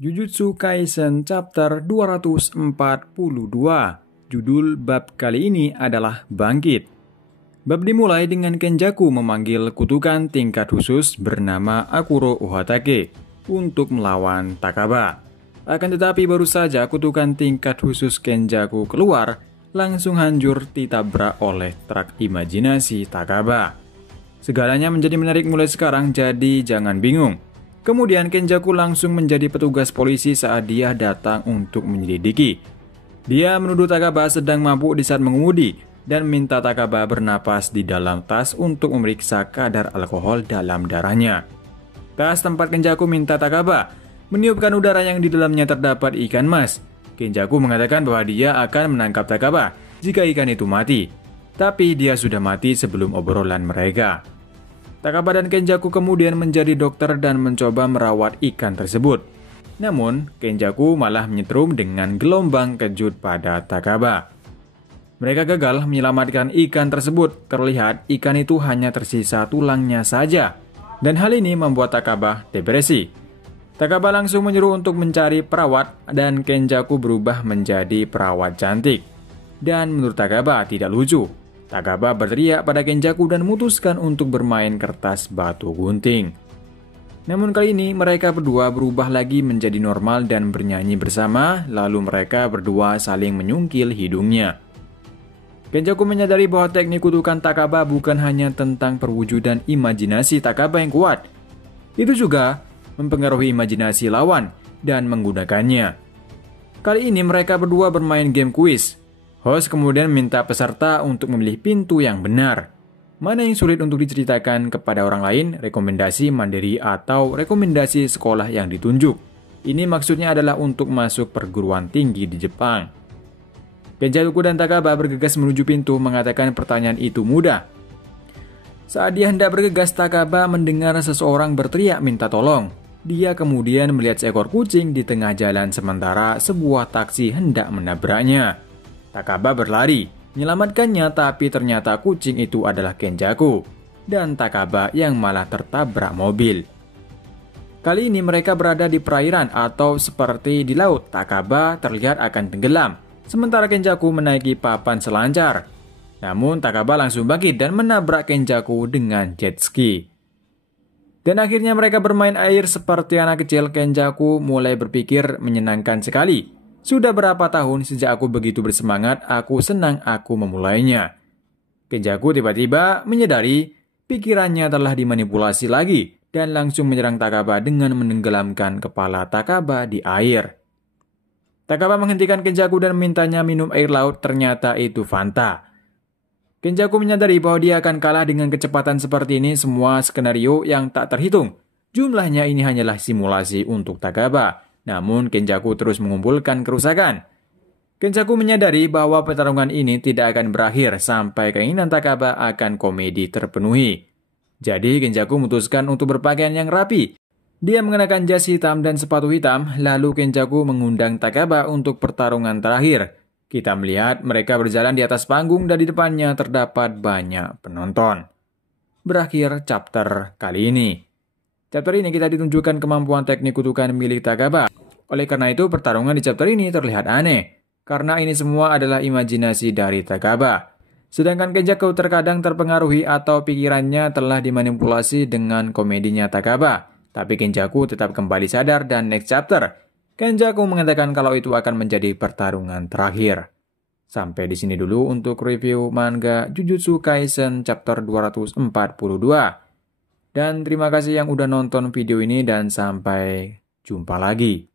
Jujutsu Kaisen chapter 242. Judul bab kali ini adalah Bangkit. Bab dimulai dengan Kenjaku memanggil kutukan tingkat khusus bernama Akuro Uhatake untuk melawan Takaba. Akan tetapi baru saja kutukan tingkat khusus Kenjaku keluar, langsung hancur ditabrak oleh truk imajinasi Takaba. Segalanya menjadi menarik mulai sekarang, jadi jangan bingung. Kemudian Kenjaku langsung menjadi petugas polisi saat dia datang untuk menyelidiki. Dia menuduh Takaba sedang mabuk di saat mengemudi dan minta Takaba bernapas di dalam tas untuk memeriksa kadar alkohol dalam darahnya. Tas tempat Kenjaku minta Takaba meniupkan udara yang di dalamnya terdapat ikan mas. Kenjaku mengatakan bahwa dia akan menangkap Takaba jika ikan itu mati. Tapi dia sudah mati sebelum obrolan mereka. Takaba dan Kenjaku kemudian menjadi dokter dan mencoba merawat ikan tersebut. Namun, Kenjaku malah menyetrum dengan gelombang kejut pada Takaba. Mereka gagal menyelamatkan ikan tersebut. Terlihat ikan itu hanya tersisa tulangnya saja. Dan hal ini membuat Takaba depresi. Takaba langsung menyuruh untuk mencari perawat dan Kenjaku berubah menjadi perawat cantik. Dan menurut Takaba tidak lucu. Takaba berteriak pada Kenjaku dan memutuskan untuk bermain kertas batu gunting. Namun kali ini mereka berdua berubah lagi menjadi normal dan bernyanyi bersama, lalu mereka berdua saling menyungkil hidungnya. Kenjaku menyadari bahwa teknik kutukan Takaba bukan hanya tentang perwujudan imajinasi Takaba yang kuat. Itu juga mempengaruhi imajinasi lawan dan menggunakannya. Kali ini mereka berdua bermain game kuis. Host kemudian minta peserta untuk memilih pintu yang benar. Mana yang sulit untuk diceritakan kepada orang lain, rekomendasi mandiri atau rekomendasi sekolah yang ditunjuk. Ini maksudnya adalah untuk masuk perguruan tinggi di Jepang. Kenjaku dan Takaba bergegas menuju pintu mengatakan pertanyaan itu mudah. Saat dia hendak bergegas, Takaba mendengar seseorang berteriak minta tolong. Dia kemudian melihat seekor kucing di tengah jalan sementara sebuah taksi hendak menabraknya. Takaba berlari, menyelamatkannya, tapi ternyata kucing itu adalah Kenjaku dan Takaba yang malah tertabrak mobil. Kali ini mereka berada di perairan atau seperti di laut. Takaba terlihat akan tenggelam, sementara Kenjaku menaiki papan selancar. Namun Takaba langsung bangkit dan menabrak Kenjaku dengan jet ski. Dan akhirnya mereka bermain air seperti anak kecil. Kenjaku mulai berpikir menyenangkan sekali. Sudah berapa tahun sejak aku begitu bersemangat, aku senang aku memulainya. Kenjaku tiba-tiba menyadari pikirannya telah dimanipulasi lagi dan langsung menyerang Takaba dengan menenggelamkan kepala Takaba di air. Takaba menghentikan Kenjaku dan mintanya minum air laut, ternyata itu Fanta. Kenjaku menyadari bahwa dia akan kalah dengan kecepatan seperti ini, semua skenario yang tak terhitung. Jumlahnya ini hanyalah simulasi untuk Takaba. Namun Kenjaku terus mengumpulkan kerusakan. Kenjaku menyadari bahwa pertarungan ini tidak akan berakhir sampai keinginan Takaba akan komedi terpenuhi. Jadi Kenjaku memutuskan untuk berpakaian yang rapi. Dia mengenakan jas hitam dan sepatu hitam, lalu Kenjaku mengundang Takaba untuk pertarungan terakhir. Kita melihat mereka berjalan di atas panggung dan di depannya terdapat banyak penonton. Berakhir chapter kali ini. Chapter ini kita ditunjukkan kemampuan teknik kutukan milik Takaba. Oleh karena itu, pertarungan di chapter ini terlihat aneh. Karena ini semua adalah imajinasi dari Takaba. Sedangkan Kenjaku terkadang terpengaruhi atau pikirannya telah dimanipulasi dengan komedinya Takaba. Tapi Kenjaku tetap kembali sadar dan next chapter, Kenjaku mengatakan kalau itu akan menjadi pertarungan terakhir. Sampai di sini dulu untuk review manga Jujutsu Kaisen chapter 242. Dan terima kasih yang udah nonton video ini dan sampai jumpa lagi.